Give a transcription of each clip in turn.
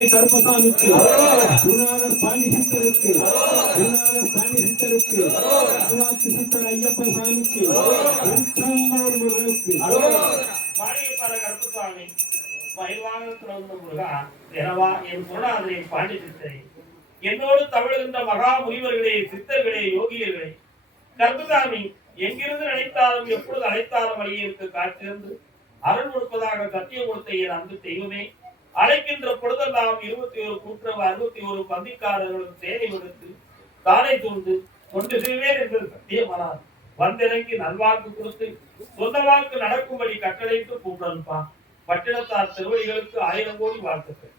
கருப்பசாமிக்கு குருநாதர் பாண்டி சித்தருக்கு குருநாதர் பாண்டி சித்தருக்கு குருநாச்சி சித்தர் ஐயப்ப சாமிக்கு திருச்செங்கோடு முருகனுக்கு கருப்பசாமி முருகா எனவா என் குருநாதரை பாண்டி சித்தரை என்னோடு தமிழுகின்ற மகா முனிவர்களே சித்தர்களே யோகியர்களே கருப்பசாமி எங்கிருந்து நினைத்தாலும் எப்பொழுது அழைத்தாலும் வழியிற்கு காத்திருந்து அருள் கொடுப்பதாக சத்தியம் கொடுத்த என் அன்பு தெய்வமே அழைக்கின்ற பொழுதெல்லாம் இருபத்தி ஒரு கூட்டுறவு அறுபத்தி ஒரு பந்திக்காரர்களும் சேனை விடுத்து தானே தூண்டு கொண்டு செல்வேன் என்று சத்தியமானார். வந்திறங்கி நல்வாக்கு கொடுத்து சொந்த வாக்கு நடக்கும்படி கட்டளையிட்டு கூப்பிடப்பா பட்டினத்தார் திருவடிகளுக்கு ஆயிரம் கோடி வாழ்த்துக்கள்.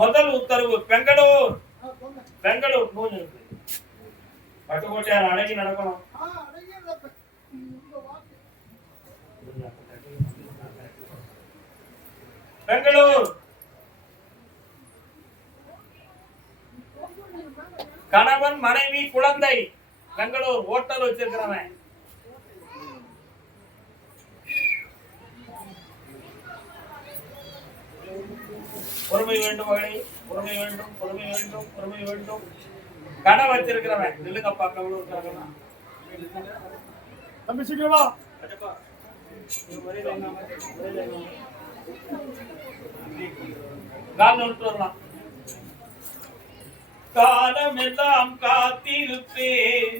முதல் உத்தரவு பெங்களூர். பெங்களூர் நூல் பட்டுக்கோட்டையார் அடங்கி நடக்கணும் பெங்களூர் கணவன் மனைவி குழந்தை. பெங்களூர் ஹோட்டல் வச்சிருக்கிறவன். பொறுமை வேண்டும் மகளே. பொறுமை வேண்டும் பொறுமை வேண்டும் பொறுமை வேண்டும். கடை வச்சிருக்கிறவன். நில்லுங்கப்பா பெங்களூர் இருக்காங்கன்னா தம்பி சீக்கிரமா வரலாம். காலம் எல்லாம் காத்திருப்பேன்.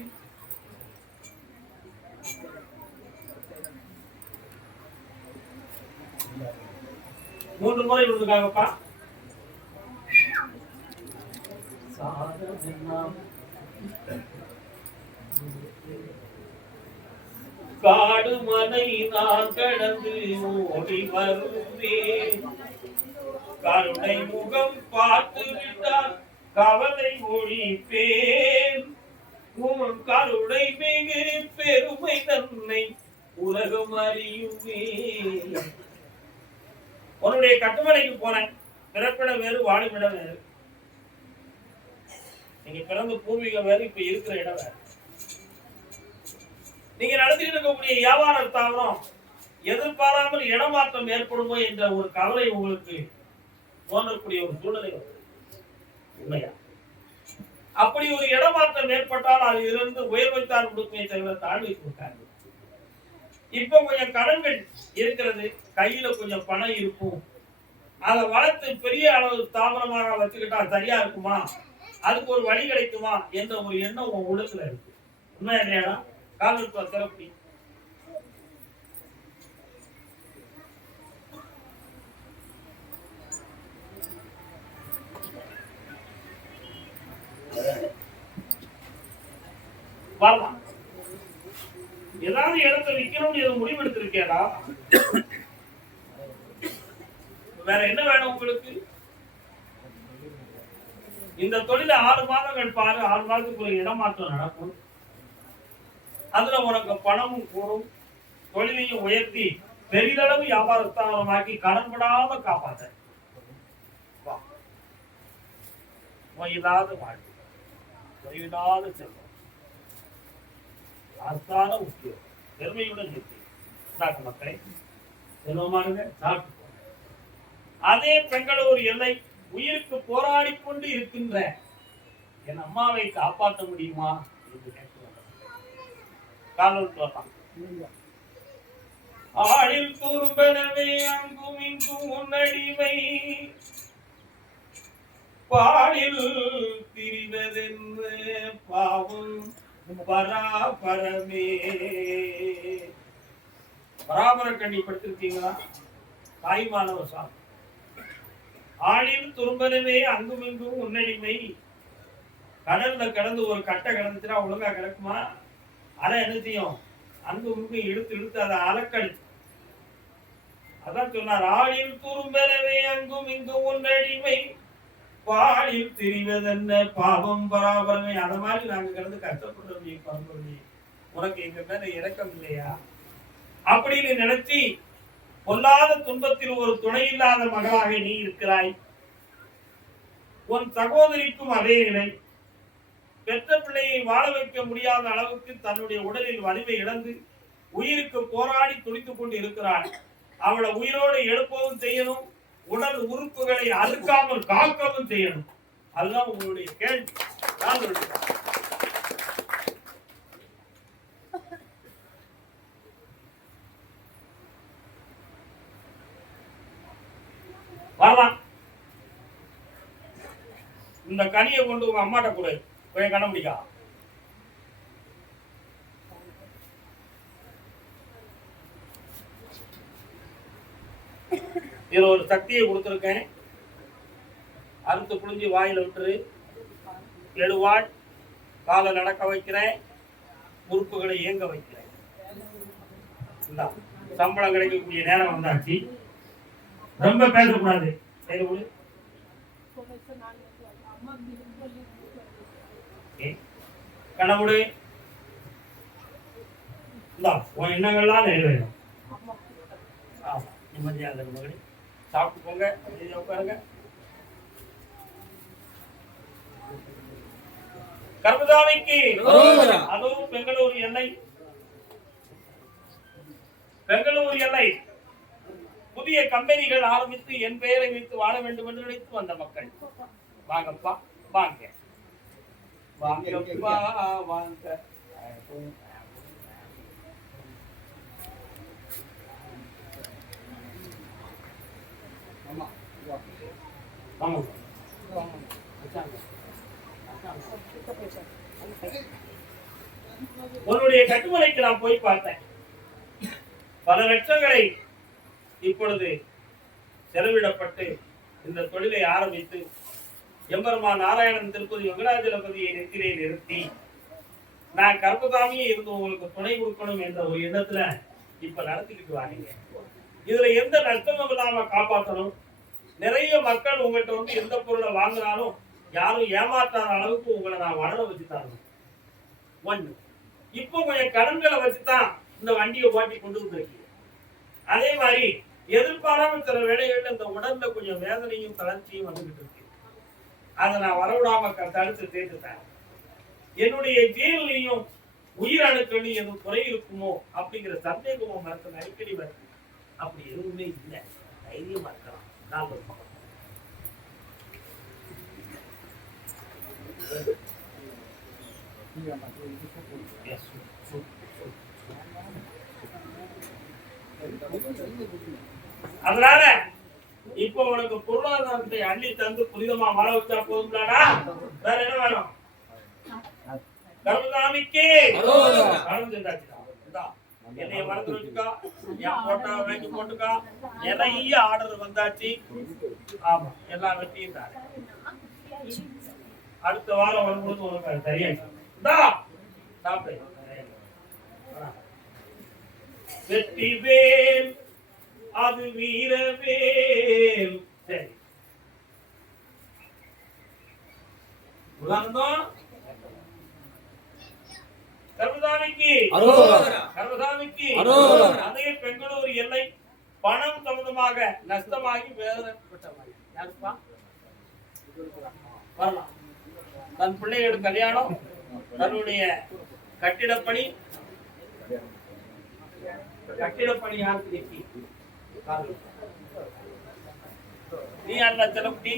மூன்று முறை விழுந்துருக்காங்கப்பா காடு மனை நான் கடந்து ஓடி வருவேன். கருணை முகம் பார்த்து விட்டான் கவலை ஒழிப்பேன். உன் கருணை மிகு பெருமை தன்னை உலகம் அறியுமே. உன்னுடைய கட்டுமலைக்கு போனேன். பிறப்பிடம் வேறு வாழுமிடம் வேறு. நீங்க பிறந்த பூர்வீகம் வேறு இப்ப இருக்கிற இடம் வேறு. நீங்க நடத்திட்டு இருக்கக்கூடிய வியாபார தாவரம் எதிர்பாராமல் இடமாற்றம் ஏற்படுமோ என்ற ஒரு கவலை உங்களுக்கு தோன்றக்கூடிய ஒரு சூழ்நிலை உண்மையா அப்படி ஒரு இடமாற்றம் ஏற்பட்டால் அது இருந்து உயர்வைத்தான் கொடுக்குமே தவிர தாழ்வை கொடுக்காது இப்ப கொஞ்சம் கடன்கள் இருக்கிறது. கையில கொஞ்சம் பணம் இருக்கும். அதை வளர்த்து பெரிய அளவு ஸ்தாபனமாக வச்சுக்கிட்டா சரியா இருக்குமா? அதுக்கு ஒரு வழி கிடைக்குமா? என்ற ஒரு எண்ணம் உன் உள்ளத்துல இருக்கு. உண்மையா இல்லையாடா காவல்துறை வரலாம். ஏதாவது இடத்தை விற்கணும்னு எதுவும் முடிவெடுத்திருக்கேடா வேற என்ன வேணும் உங்களுக்கு? இந்த தொழில ஆறு மாதங்கள் பாரு ஆறு மாதத்துக்கு ஒரு இடமாற்றம் நடக்கும். அதுல உனக்கு பணமும் கூடும். தொழிலையும் உயர்த்தி பெரிதளவு வியாபாரஸ்தானமாக்கி கடன்படாம காப்பாத்த. வா. வாழ்க்கை. செல்வம். ஆஸ்தான உத்தியோகம். பெருமையுடன் இருக்கு. சாக்கு மக்களை செல்வமானுங்க சாப்பிட்டு அதே பெங்களூர் எல்லை உயிருக்கு போராடி கொண்டு இருக்கின்ற என் அம்மாவை காப்பாற்ற முடியுமா என்று கேட்கிறார் காலூர் தோட்டம் ஆளில் குறும்பனவே அங்கும் இங்கும் உன்னடிமை. பாடில் திரிவதென்று பாவம் பராபரமே பராபர கண்ணி படுத்திருக்கீங்களா? தாய்மானவ சாமி. ஆளில் அங்கும் இங்கும் உன்னடிமை கடல்ல கடந்து ஒரு கட்டை கடந்துச்சுன்னா ஒழுங்கா கிடக்குமா? அதை என்ன செய்யும்? அங்கும் இங்கும் இழுத்து இழுத்து அதை அலக்கழிச்சு அதான் சொன்னார் ஆளின் துரும்பனமே அங்கும் இங்கும் உன்னடிமை பாலில் திரிவதென்ன பாவம் பராபரமே அத மாதிரி நாங்க கிடந்து கஷ்டப்படுறோம் பண்றோம் உனக்கு எங்க மேல இறக்கம் இல்லையா? அப்படின்னு நினைச்சி பொல்லாத துன்பத்தில் ஒரு துணை இல்லாத மகளாக நீ இருக்கிறாய். உன் சகோதரிக்கும் அதே நிலை. பெற்ற பிள்ளையை வாழ வைக்க முடியாத அளவுக்கு தன்னுடைய உடலில் வலிமை இழந்து உயிருக்கு போராடி துடித்துக் கொண்டு இருக்கிறாள் அவளை உயிரோடு எழுப்பவும் செய்யணும். உடல் உறுப்புகளை அழுக்காமல் காக்கவும் செய்யணும். அதுதான் உங்களுடைய கேள்வி. வரலாம். இந்த கனியை கொண்டு உங்க அம்மாட்ட கூட. போய் கண்ண முடிக்கா இதில் ஒரு சக்தியை கொடுத்துருக்கேன். அறுத்து புழிஞ்சு வாயில விட்டுரு. எழுவாட் காலை நடக்க வைக்கிறேன். உறுப்புகளை இயங்க வைக்கிறேன். சம்பளம் கிடைக்கக்கூடிய நேரம் வந்தாச்சு. ரொம்ப பேசக்கூடாது. சரி விடு. ஏய், இந்தா உன் எண்ணங்கள்லாம் நிறைவேறும். வேணும் நிம்மதியாக இருந்த மகளே. சாப்பிட்டு போங்க அமைதியா உட்காருங்க. கர்மதாமிக்கு அரோகரா. அதுவும் பெங்களூரு எல்லை. பெங்களூரு எல்லை. புதிய கம்பெனிகள் ஆரம்பித்து என் பெயரை வைத்து வாழ வேண்டும் என்று நினைத்து வந்த மக்கள். வாங்கப்பா வாங்க. வாங்கப்பா வாங்க. வாங்க உன்னுடைய கட்டுமலைக்கு நான் போய் பார்த்தேன். பல லட்சங்களை இப்பொழுது செலவிடப்பட்டு இந்த தொழிலை ஆரம்பித்து எம்பெருமா நாராயணன் திருப்பதி வெங்கடாஜலபதியை நெத்திலே நிறுத்தி நான் கர்ப்பதாமியே இருந்து உங்களுக்கு துணை கொடுக்கணும் என்ற ஒரு எண்ணத்துல இப்ப நடத்திக்கிட்டு வாங்க இதுல எந்த நஷ்டமும் இல்லாம காப்பாற்றணும் நிறைய மக்கள் உங்கள்கிட்ட வந்து எந்த பொருளை வாங்கினாலும் யாரும் ஏமாற்றாத அளவுக்கு உங்களை நான் வளர வச்சு தரணும். ஒன்று இப்போ கொஞ்சம் கடன்களை வச்சு தான் இந்த வண்டியை ஓட்டி கொண்டு வந்திருக்கீங்க. அதே மாதிரி எதிர்பாராமல் சில வேலைகள்ல இந்த உடல்ல கொஞ்சம் வேதனையும் தளர்ச்சியும் வந்துகிட்டு இருக்கு. அதை நான் வரவிடாம தடுத்து தேர்த்துட்டேன் என்னுடைய ஜீவன்லையும் உயிரணுக்களையும் எதுவும் குறை இருக்குமோ அப்படிங்கிற சந்தேகமும் மனசுல அடிக்கடி வருது. அப்படி எதுவுமே இல்லை. தைரியமா இருக்கலாம். அதனால இப்போ உனக்கு பொருளாதாரத்தை அள்ளி தந்து புனிதமா வாழ வச்சா போதும்லாடா. வேற என்ன வேணும்? கர்மசாமிக்கு அரோகரா. கடந்து இருந்தாச்சுடா. இந்தா, என்னைய மறந்து வச்சுக்கா என் போட்டோ வாங்கி போட்டுக்கா. நிறைய ஆர்டர் வந்தாச்சு. ஆமா எல்லா வெற்றியும் தான் அடுத்த வாரம் வரும்போது உனக்கு அது வெற்றி வேல் அது வீரவேல் சரி. உதாரணம் கர்மதாமிக்கு அரோகரா. அதே பெங்களூரு எல்லை பணம் சம்பந்தமாக நஷ்டமாகி வேதனைப்பட்டவர்கள் யாருப்பா? வரலாம். தன் பிள்ளையோட கல்யாணம் தன்னுடைய கட்டிடப்பணி கட்டிடப்பணி யாருக்கு நீ அந்த செலவுட்டி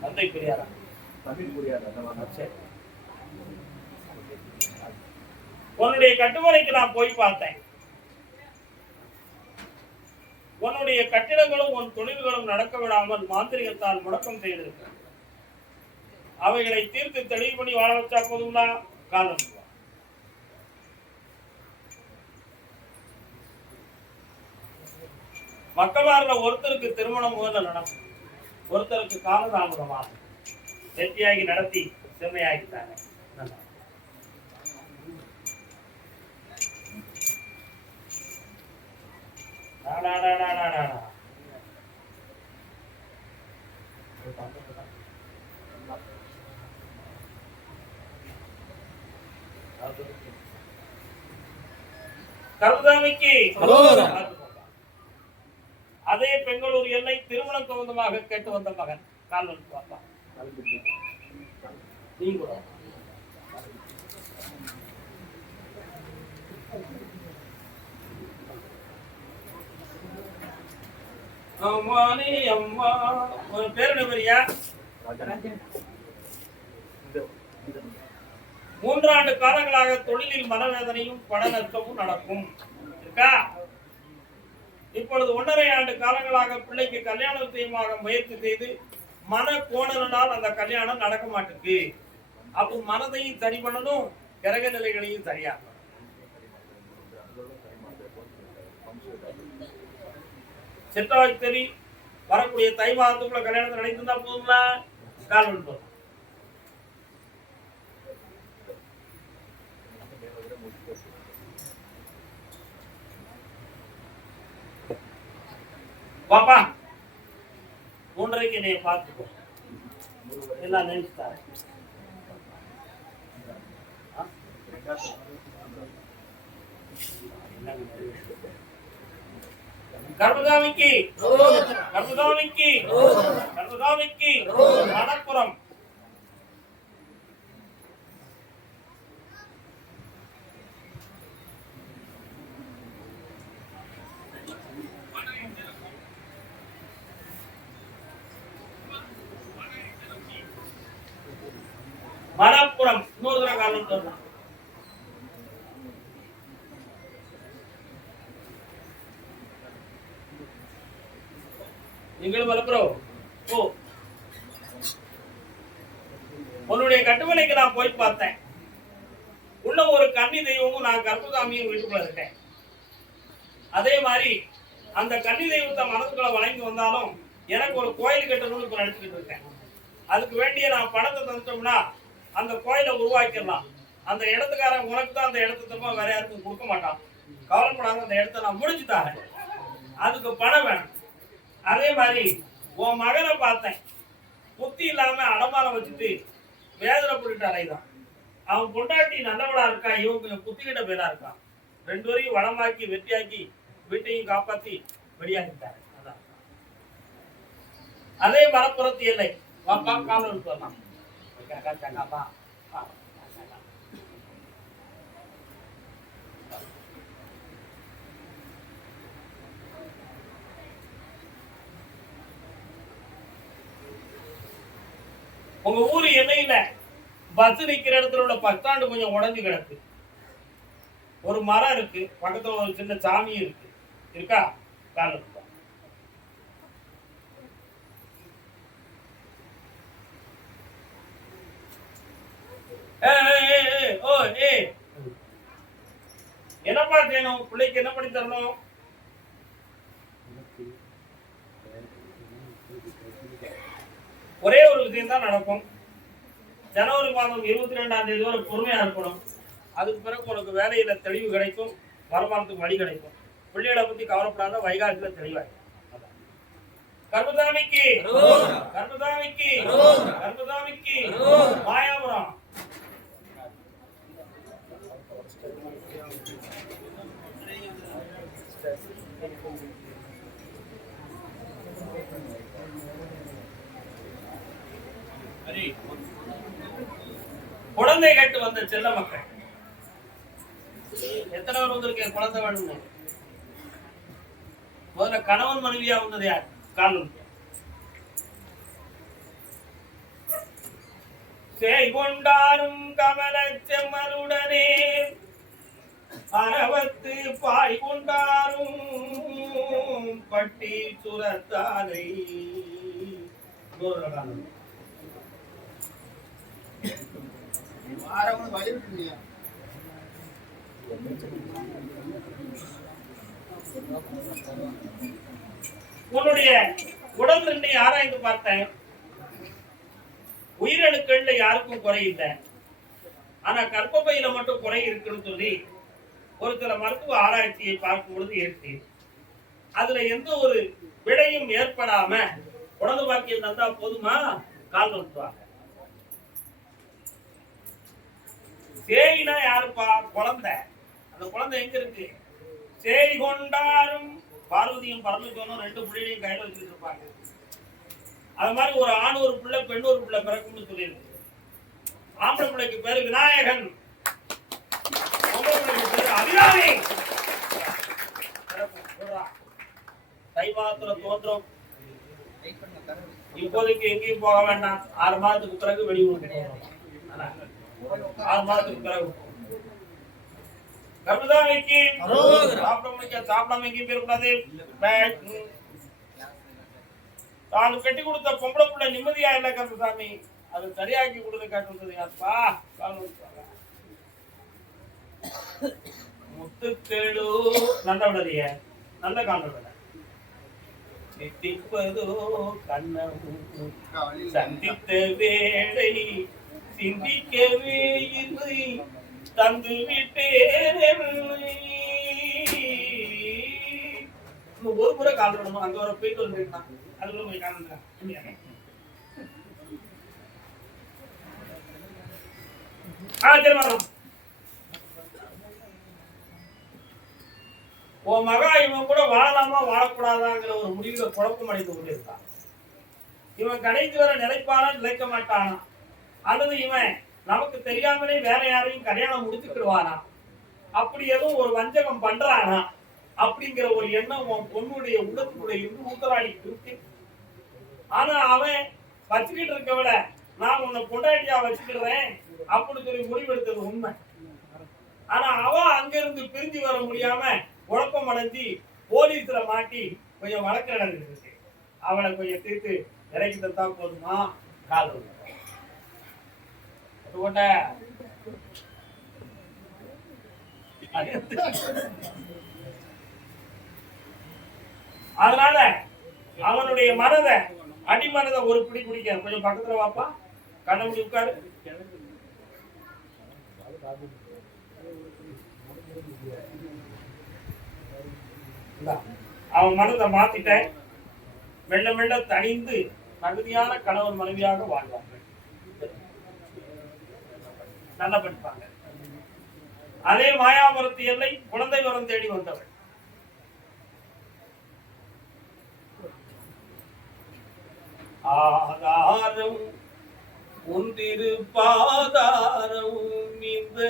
தந்தை பெரியாரா? சரி. உன்னுடைய கட்டுமனைக்கு நான் போய் பார்த்தேன். உன்னுடைய கட்டிடங்களும் உன் தொழில்களும் நடக்க விடாமல் மாந்திரிகத்தால் முடக்கம் செய்திருக்க. அவைகளை தீர்த்து தெளிவு பண்ணி வாழ வச்சா போதும்னா காலம் மக்களாரில் ஒருத்தருக்கு திருமணம் முதல்ல நடக்கும். ஒருத்தருக்கு காலதாமதமாகும் வெற்றியாகி நடத்தி செம்மையாகிட்டாங்க நல்லா. கருதாமிக்கு. பொருத்தமாக கேட்டு வந்த மகன் கால் வந்து பாப்பா மூன்றாண்டு காலங்களாக தொழிலில் மனவேதனையும் பண நஷ்டமும் நடக்கும். இருக்கா? இப்பொழுது ஒன்றரை ஆண்டு காலங்களாக பிள்ளைக்கு கல்யாணம் செய்யுமாக முயற்சி செய்து மன கோணலினால் அந்த கல்யாணம் நடக்க மாட்டேங்குது. அப்போ மனதையும் சரி பண்ணணும் கிரக நிலைகளையும் சரியாக்கணும். செட்டாய் சரி வரக்கூடிய தை மாதத்துக்குள்ள கல்யாணத்தை நடத்திருந்தா போதுங்களா? கால் பண்ணுறோம் பாப்பா மூன்றரைக்கு என்னைய பார்த்துக்கோ. எல்லாம் நினைச்சுட்டாரு கர்மதாமிக்கு கர்மதாமிக்கு கர்மதாமிக்கு மணப்புறம் இன்னொரு தடவை நீங்களும் மலப்புறம் ஓ உன்னுடைய கட்டுமனைக்கு நான் போய் பார்த்தேன். உள்ள ஒரு கன்னி தெய்வமும் நான் கர்ப்பசாமியும் வீட்டுக்குள்ள இருக்கேன். அதே மாதிரி அந்த கன்னி தெய்வத்தை மனசுக்குள்ள வழங்கி வந்தாலும் எனக்கு ஒரு கோயில் கட்டணும்னு இப்ப நினைச்சுக்கிட்டு இருக்கேன். அதுக்கு வேண்டிய நான் பணத்தை தந்துட்டோம்னா அந்த கோயிலை உருவாக்கிடலாம். அந்த இடத்துக்காரன் உனக்கு தான் அந்த இடத்த திரும்ப வேற யாருக்கும் கொடுக்க மாட்டான். கவலைப்படாத அந்த இடத்த நான் முடிச்சு தரேன். அதுக்கு பணம் வேணும். அதே மாதிரி உன் மகனை பார்த்தேன். புத்தி இல்லாம அடமானம் வச்சுட்டு வேதனை வேதனைப்பட்டு அலைதான் அவன் பொண்டாட்டி நல்லவளா இருக்கா? இவன் கொஞ்சம் புத்திக்கிட்ட பேரா இருக்கான் ரெண்டு வரையும் வளமாக்கி வெட்டியாக்கி வீட்டையும் காப்பாத்தி வெளியாகிட்டாரு அதான். அதே மலப்புறத்து எல்லை. வாப்பா காலம் சொல்லலாம் உங்க ஊரு எல்லையில பஸ் நிக்கிற இடத்துல உள்ள பஸ் ஸ்டாண்டு கொஞ்சம் உடஞ்சு கிடக்கு. ஒரு மரம் இருக்கு. பக்கத்துல ஒரு சின்ன சாமி இருக்கு. இருக்கா? காலம் ஓ, ஏய். என்னப்பா செய்யணும் பிள்ளைக்கு என்ன பண்ணி தரணும் ஒரே ஒரு விஷயம் தான் நடக்கும் ஜனவரி மாதம் இருபத்தி ரெண்டாம் தேதி வரை பொறுமையா இருக்கணும் அதுக்கு பிறகு உனக்கு வேலையில தெளிவு கிடைக்கும் வருமானத்துக்கு வழி கிடைக்கும் பிள்ளைகளை பத்தி கவலைப்படாத வைகாசியில தெளிவாய் கர்மதாமிக்கு கர்மதாமிக்கு கர்மதாமிக்கு மாயாபுரம். குழந்தை கேட்டு வந்த செல்ல மக்கள். எத்தனை பேர் வந்திருக்கேன் குழந்தை வேணும்னு. முதல்ல கணவன் மனைவியா வந்தது யார்? காரணம். சேய் கொண்டாரும் கமல செம்மருடனே அறவத்து பாய் கொண்டாரும் பட்டி சுரத்தாலை ஆறாவது வயிறு இல்லையா உன்னுடைய உடல் ரெண்டை ஆராய்ந்து பார்த்தேன். உயிரணுக்கள்ல யாருக்கும் குறை இல்லை. ஆனா கர்ப்பப்பையில மட்டும் குறை இருக்குன்னு சொல்லி ஒரு சில மருத்துவ ஆராய்ச்சியை பார்க்கும் பொழுது இருக்கு அதுல எந்த ஒரு விடையும் ஏற்படாம உடல் வாக்கியம் தந்தா போதுமா? கால் நோட்டுவாங்க சேயினா யாருப்பா? குழந்தை. அந்த குழந்தை எங்க இருக்கு? சேய் கொண்டாரும் பார்வதியும் பரமசிவனும் ரெண்டு பிள்ளைகளையும் கையில வச்சுட்டு இருப்பாங்க. அது மாதிரி ஒரு ஆண் ஒரு பிள்ளை பெண் ஒரு பிள்ளை பிறக்கும்னு சொல்லியிருக்கு. ஆம்பளை பிள்ளைக்கு பேரு விநாயகன். அபிராமி. பிறக்கும். தை தோன்றும் இப்போதைக்கு எங்கேயும் போக வேண்டாம். ஆறு மாதத்துக்கு பிறகு வெளியூர் கிடையாது. ஆறு மாதத்துக்கு பிறகு சாப்பிட முடிக்க சாப்பிடாம எங்கேயும் போயிடக்கூடாது தான் கட்டி கொடுத்த பொம்பளை புள்ள நிம்மதியா இல்ல கருப்பசாமி அது சரியாக்கி கொடுத்து காட்டுறது அப்பா கால் நல்ல விடலைய நல்ல கால் விடல கண்ணம் சந்தித்த வேலை சிந்திக்கவே இல்லை. தந்து விட்டேன். ஒரு முறை கால் விடணும் அங்க வர போயிட்டு வந்துருக்கான் அதுக்குள்ள போய் கால் ஆ உன் மகா இவன் கூட வாழலாமா வாழக்கூடாதாங்கிற ஒரு முடிவுல குழப்பம் அடைந்து கொண்டிருக்கான் இவன் கடைக்கு வர நிலைப்பானா நிலைக்க மாட்டானா அல்லது இவன் நமக்கு தெரியாமலே வேற யாரையும் கல்யாணம் முடிச்சுக்கிடுவானா அப்படி எதுவும் ஒரு வஞ்சகம் பண்றானா? அப்படிங்கிற ஒரு எண்ணம் உன் பொண்ணுடைய உள்ளத்துக்குள்ள இருந்து ஊத்தலாடி இருக்கு. ஆனா அவன் வச்சுக்கிட்டு இருக்கவள நான் உன்னை பொண்டாட்டியா வச்சுக்கிடுறேன் அப்படின்னு சொல்லி முடிவெடுத்தது உண்மை. ஆனா அவ அங்க இருந்து பிரிஞ்சு வர முடியாம குழப்பம் அடைஞ்சி போலீஸ்ல மாட்டி கொஞ்சம் வழக்கு நடந்துருக்கு அவளை கொஞ்சம் தீர்த்து இறக்கி தான் போதுமா? கால் விடு. போட்ட அதனால அவனுடைய மனதை அடிமனதை ஒரு பிடி பிடிக்க கொஞ்சம் பக்கத்துல வாப்பா. கண்ண முடி உட்காரு. அவன் மனதை மாத்திட்டேன். மெல்ல மெல்ல தணிந்து தகுதியான கணவன் மனைவியாக வாழ்வான். நல்லா படிப்பாங்க. அதே மாயாபுரத்து எல்லை குழந்தை வரம் தேடி வந்தவள். ஆதாரம் ஒன்றிரு பாதாரம் இந்த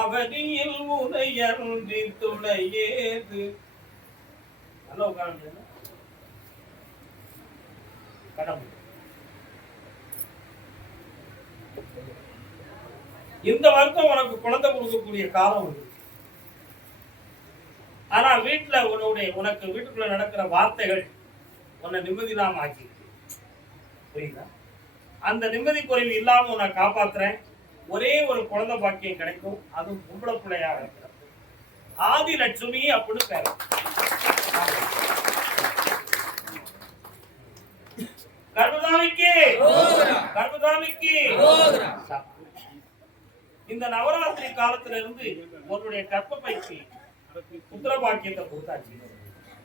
அவனியில் உனையன்றி துணையேது. நல்லா உட்கார கடவுள். இந்த வருஷம் உனக்கு குழந்தை கொடுக்கக்கூடிய காலம் உண்டு. ஆனா வீட்டுல உன்னுடைய உனக்கு வீட்டுக்குள்ள நடக்கிற வார்த்தைகள் உன்னை நிம்மதி இல்லாம ஆக்கி புரியுதா? அந்த நிம்மதி குறைவு இல்லாம உன்னை காப்பாத்துறேன். ஒரே ஒரு குழந்தை பாக்கியம் கிடைக்கும். அதுவும் பொம்பளை பிள்ளையாக இருக்கிறது. ஆதி லட்சுமி அப்படின்னு பேர். கர்மதாமிக்கு. கர்மதாமிக்கு. இந்த நவராத்திரி காலத்துல இருந்து உன்னுடைய கற்பப்பைக்கு புத்திர பாக்கியத்தை கொடுத்தாச்சு.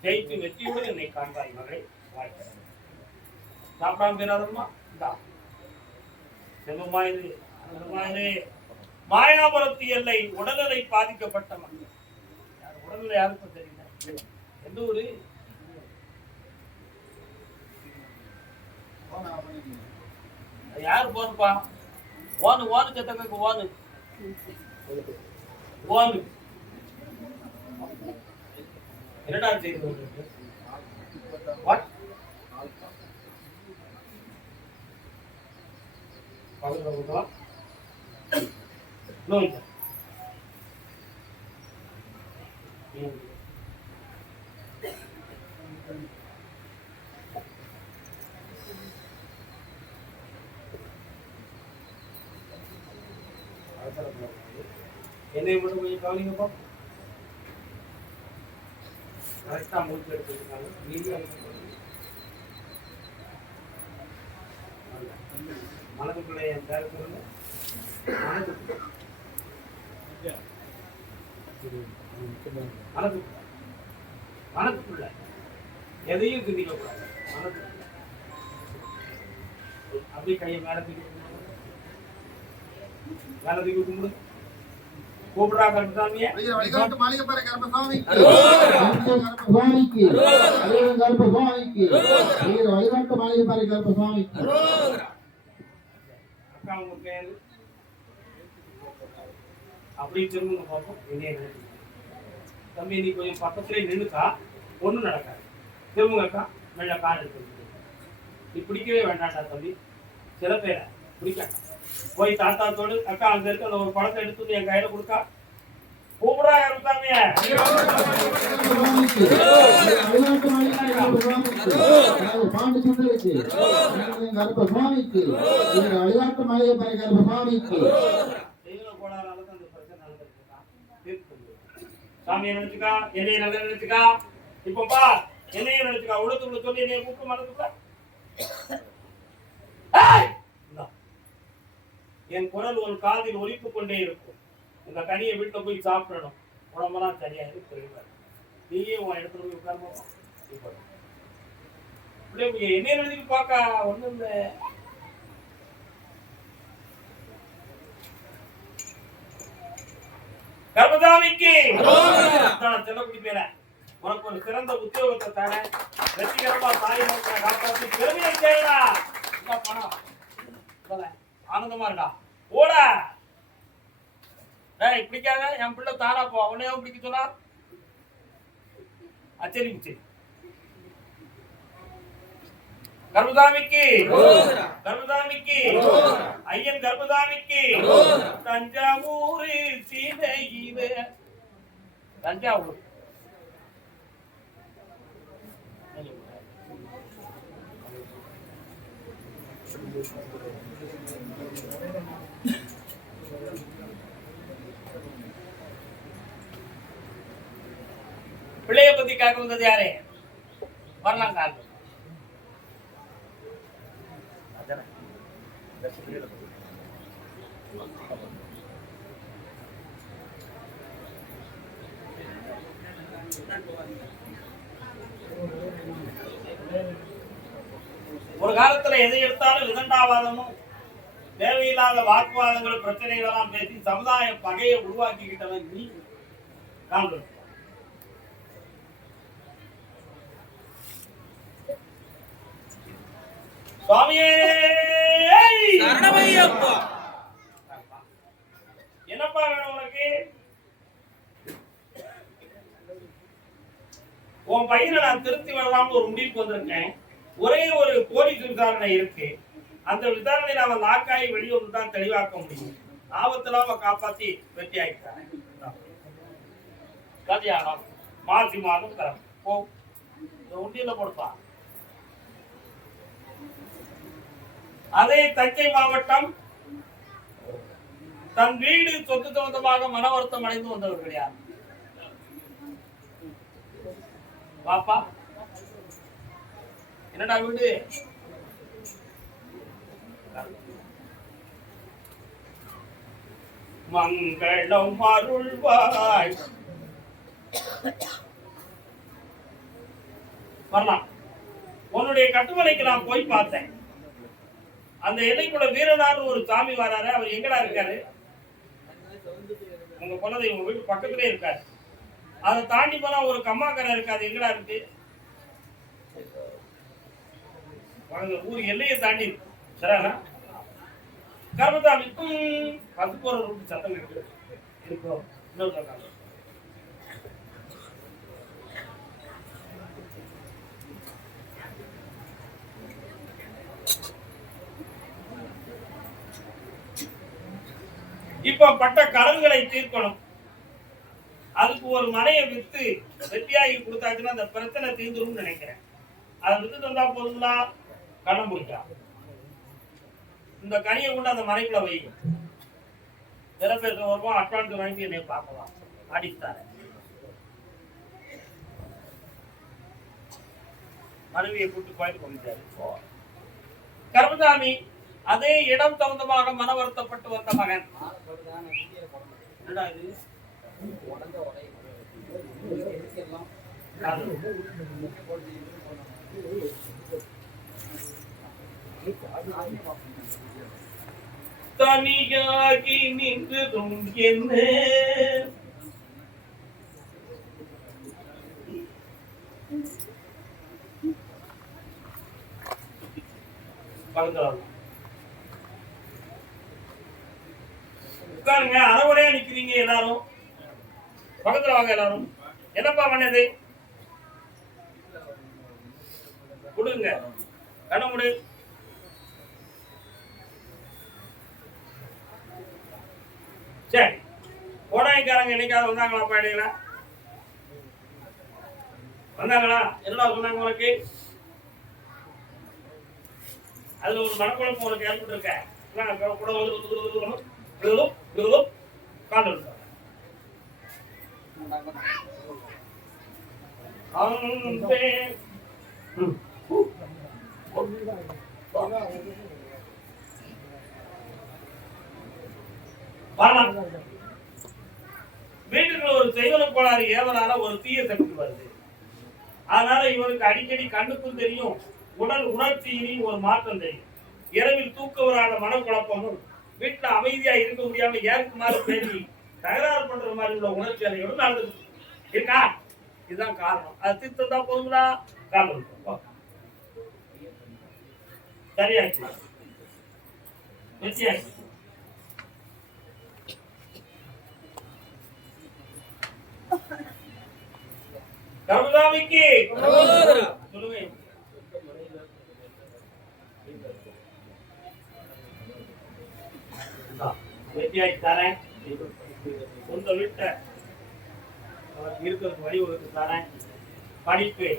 ஜெயித்து வெற்றியோடு என்னை காண்பாய் மகளை. வாழ்க்கை சாப்பிடாம பேராதம்மா இந்தா. செல்வமா இது மாயாபுரத்து எல்லை உடல்நிலை பாதிக்கப்பட்ட மக்கள். உடல்நிலை யாருக்கும் தெரியல. எந்த ஊரு? யாரு போறப்பா? ஓனு ஓனு கத்தக்கு ஓனு. ஓனு என்னடா செய்து வாட் பக்கத்துல நோய் என்னை மட்டும் கொஞ்சம் கவனிங்கப்பா. கரெக்டாக மூச்சு எடுத்துருக்காங்க நீங்களும் அதுக்கு என் பேர் சொல்லுங்க. மனதுக்குள்ள மனதுக்குள்ள எதையும் சிந்திக்க கூடாது மனதுக்குள்ள அப்படியே கையை மேலே தூக்கி மேலே மேல தூக்கி கும்பிடு கூப்பிடுறா கருப்பசாமிய கருப்பசாமி. கருப்பசாமிக்கு. கருப்பசாமிக்கு நீர் வழிகாட்டு மாளிகைப்பாறை கருப்பசாமிக்கு. அக்கா உங்க பேரு? அப்படி திரும்ப பார்ப்போம் என்னைய தம்பி நீ கொஞ்சம் பக்கத்துலேயே நின்றுக்கா ஒன்றும் நடக்காது. திரும்புங்க அக்கா. மெல்ல கால் எடுத்து நீ பிடிக்கவே வேண்டாம்டா தம்பி. சில பேரை பிடிக்க போய் தாத்தாத்தோடு அக்கா அங்க இருக்க அந்த ஒரு பழத்தை எடுத்து வந்து என் கையில கொடுக்கா. கூப்பிடா கருத்தாமிய சாமியை நினைச்சுக்கா என்னைய நல்லா நினைச்சுக்கா? இப்ப பா என்னைய நினைச்சுக்கா? உழுத்து உள்ள சொல்லி என்னைய கூப்பிட்டு மறந்துக்கா என் குரல் ஒரு காதில் ஒலிப்பு கொண்டே இருக்கும். இந்த கனியை வீட்டில் போய் சாப்பிடணும். உடம்பெல்லாம் சரியா இருக்கு நீயே உன் இடத்துல போய் உட்கார்ந்து இப்போ பிள்ளைங்க என்ன எழுதி பார்க்க ஒண்ணும் இல்லை. கர்மதாமிக்கு நான் பேர. உனக்கு ஒரு சிறந்த உத்தியோகத்தை தர வெற்றிகரமா தாய் காப்பாற்றி பெருமையை செய்யலாம் பணம். ஆனந்தமா இருக்கா ஓட டேய் பிடிக்காத என் பிள்ளை தானா போ அவனையும் பிடிக்க சொன்னா அச்சரி சரி கர்மதாமிக்கு கர்மதாமிக்கு ஐயன் கர்மதாமிக்கு தஞ்சாவூர் சீதையில தஞ்சாவூர் பிள்ளைய பத்தி கேட்க வந்தது யாரு? வரலாம் காரணம் ஒரு காலத்துல எதை எடுத்தாலும் விதண்டாவாதமும் தேவையில்லாத வாக்குவாதங்கள் பிரச்சனைகள் எல்லாம் பேசி சமுதாய பகையை உருவாக்கிக்கிட்டவன் நீ. காண்பது சுவாமியே! என்னப்பா வேணும் உனக்கு? உன் பையனை நான் திருத்தி வரலாம்னு ஒரு முடிவுக்கு வந்திருக்கேன். ஒரே ஒரு போலீஸ் விசாரணை இருக்கு. அந்த விசாரணை அவன் லாக்காயி வெளியொன்று தான் தெளிவாக்க முடியும். ஆபத்துல அவன் காப்பாத்தி வெற்றி ஆகிட்டான் கல்யாணம் மாசி மாதம் தரம் போ. உண்டியில கொடுப்பா அதே தஞ்சை மாவட்டம் தன் வீடு சொத்து சம்பந்தமாக மன வருத்தம் அடைந்து வந்தவர்கள் யார்? பாப்பா. என்னடா வீடு? மங்களம் அருள்வாய். வரலாம். உன்னுடைய கட்டுமனைக்கு நான் போய் பார்த்தேன். அந்த எல்லைக்குள்ள வீரனார் ஒரு சாமி வராரு. அவர் எங்கடா இருக்காரு? உங்க குழந்தை உங்க வீட்டு பக்கத்துலயே இருக்காரு. அதை தாண்டி போனா ஒரு கம்மாக்கரை இருக்கு அது எங்கடா இருக்கு? ஊர் எல்லையை தாண்டி இருக்கு. சரியாண்ணா கர்மதாமி ம், போற ரூட் சத்தம் இருக்கு? இப்ப பட்ட கடன்களை தீர்க்கணும். அதுக்கு ஒரு மனையை வித்து வெட்டியாகி கொடுத்தாச்சுன்னா அந்த பிரச்சனை தீர்ந்துரும்னு நினைக்கிறேன். அதை வித்து தந்தா போதுங்களா? கடன் பிடிக்கலாம் இந்த கனியை கொண்டு அந்த மனைக்குள்ள வை. நிறப்பேற்ற வருவோம் அட்வான்ஸ் வாங்கி என்னை பார்க்கலாம். அடித்தார. மனைவியை கூட்டு கோயில் கொண்டாரு கருமசாமி அதே இடம் தகுந்தமாக மன வருத்தப்பட்டு வந்த மகன். என்னடா இது? அது. தனியாகி நின்றதும் என்ன? உட்காருங்க அறகுறையா நிக்கிறீங்க எல்லாரும். பக்கத்துல வாங்க எல்லாரும். என்னப்பா பண்ணது? கொடுங்க. கண்ண முடி. சரி. கோடாய்க்காரங்க என்னைக்காவது வந்தாங்களா பாடியில வந்தாங்களா? என்னடா சொன்னாங்க உனக்கு? அதுல ஒரு மனக்குழப்பம் உனக்கு ஏற்பட்டிருக்க. என்ன, கூட வந்து காண்டு அன்பே வரலாம். வீட்டுக்குள்ள ஒரு செய்வன கோளாறு ஏவலால ஒரு தீய சக்தி வருது. அதனால இவருக்கு அடிக்கடி கண்ணுக்கும் தெரியும் உடல் உணர்ச்சியிலையும் ஒரு மாற்றம் தெரியும். இரவில் தூக்க வராத மனக்குழப்பமும் வீட்டுல அமைதியா இருக்க முடியாம ஏற்குமாறு பேசி தகராறு பண்ற மாதிரி உள்ள உணர்ச்சி அலையோடு நடந்துருக்கு இருக்கா. இதுதான் காரணம். அது திட்டம் தான் போதுங்களா? காரணம் சரியாச்சு வெற்றியாச்சு அரோகரா. சொல்லுங்க. இந்தா, வெற்றியாக்கி தரேன். சொந்த வீட்டை அவருக்கு இருக்கிறதுக்கு வழி வகுத்து தரேன். படிப்பு.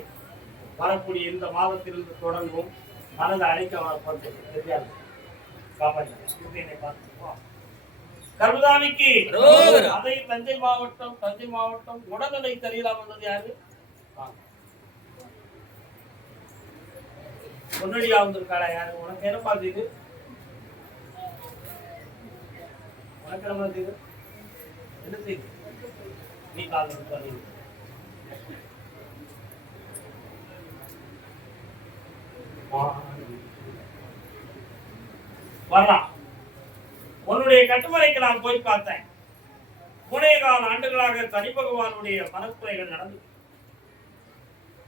வரக்கூடிய இந்த மாதத்திலிருந்து தொடங்கும். மனதை அழைக்க அவரை தெரியாது. அதை தஞ்சை மாவட்டம் தஞ்சை மாவட்டம் உடல்நிலை தெரியலாம் வந்தது யாரு? முன்னாடியா வந்திருக்காளா யாரு? உனக்கு என்ன பார்த்து உனக்கு என்ன பார்த்து என்ன செய்யுது நீ கால் பண்ணி வரலாம் உன்னுடைய கட்டுமுறைக்கு நான் போய் பார்த்தேன். மூணே கால ஆண்டுகளாக சனி பகவானுடைய மனக்குறைகள் நடந்து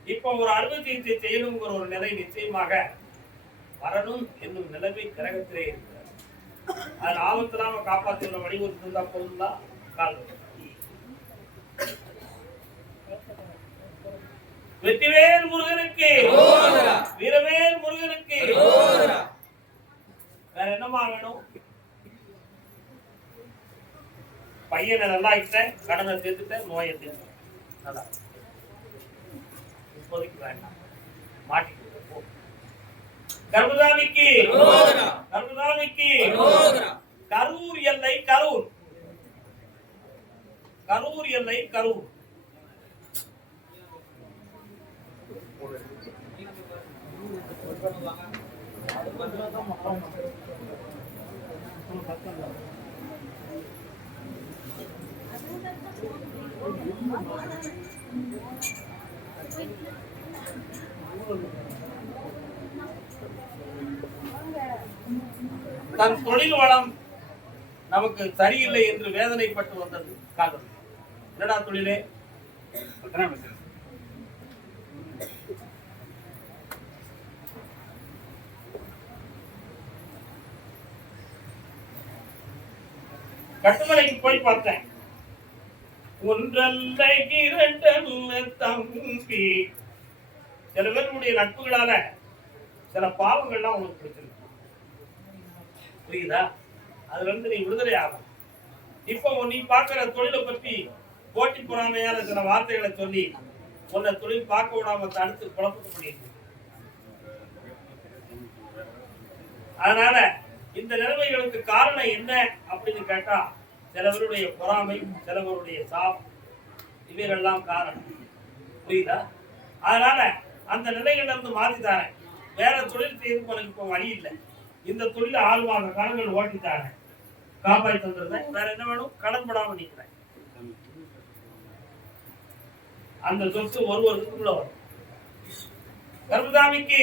இப்போ ஒரு அறுவை சிகிச்சை செய்யணுங்கிற ஒரு நிலை நிச்சயமாக வரணும் என்னும் நிலைமை கிரகத்திலே இருக்கிறது. அது ஆபத்துல நாம காப்பாற்றுகிற வழிவகுத்து இருந்தா போதும் தான் கால் வெற்றிவேல் முருகனுக்கு. வீரவேல் முருகனுக்கு. வேற என்னமா வேணும்? பையனை நல்லா இட்டேன் கடனை தீர்த்துட்டேன் நோயை தீர்த்துட்டேன் நல்லா. இப்போதைக்கு வேண்டாம். மாட்டிக்கிட்டு போ. கர்மதாமிக்கு அரோகரா. கர்மதாமிக்கு அரோகரா. கரூர் எல்லை கரூர். கரூர் எல்லை கரூர். தன் தொழில் வளம் நமக்கு சரியில்லை என்று வேதனைப்பட்டு வந்தது. காதல் என்னடா தொழிலே? கட்டுமலைக்கு போய் பார்த்தேன். ஒன்றல்ல இரண்டல்ல தம்பி சில பேருடைய நட்புகளால சில பாவங்கள்லாம் உங்களுக்கு பிடிச்சிருக்கு. புரியுதா? அதுல இருந்து நீ விடுதலை ஆகும் இப்போ நீ பார்க்கிற தொழிலை பற்றி போட்டி பொறாமையால சில வார்த்தைகளை சொல்லி உன்னை தொழில் பார்க்க விடாம தடுத்து குழப்பத்து பண்ணிட்டு அதனால இந்த நிலைமைகளுக்கு காரணம் என்ன அப்படின்னு கேட்டா சிலவருடைய பொறாமை சிலவருடைய சாப் இவைகள்லாம் காரணம். புரியுதா? அதனால அந்த நிலைகள்ல இருந்து மாத்தி வேற தொழில் செய்யறதுக்கு உனக்கு இப்போ வழி இல்லை. இந்த தொழில ஆழ்வாங்க கடன்கள் ஓட்டி காப்பாற்றி தந்துருந்தேன் வேற என்ன வேணும்? கடன் படாம நிற்கிறேன் அந்த சொத்து ஒரு வரும். கர்மதாமிக்கு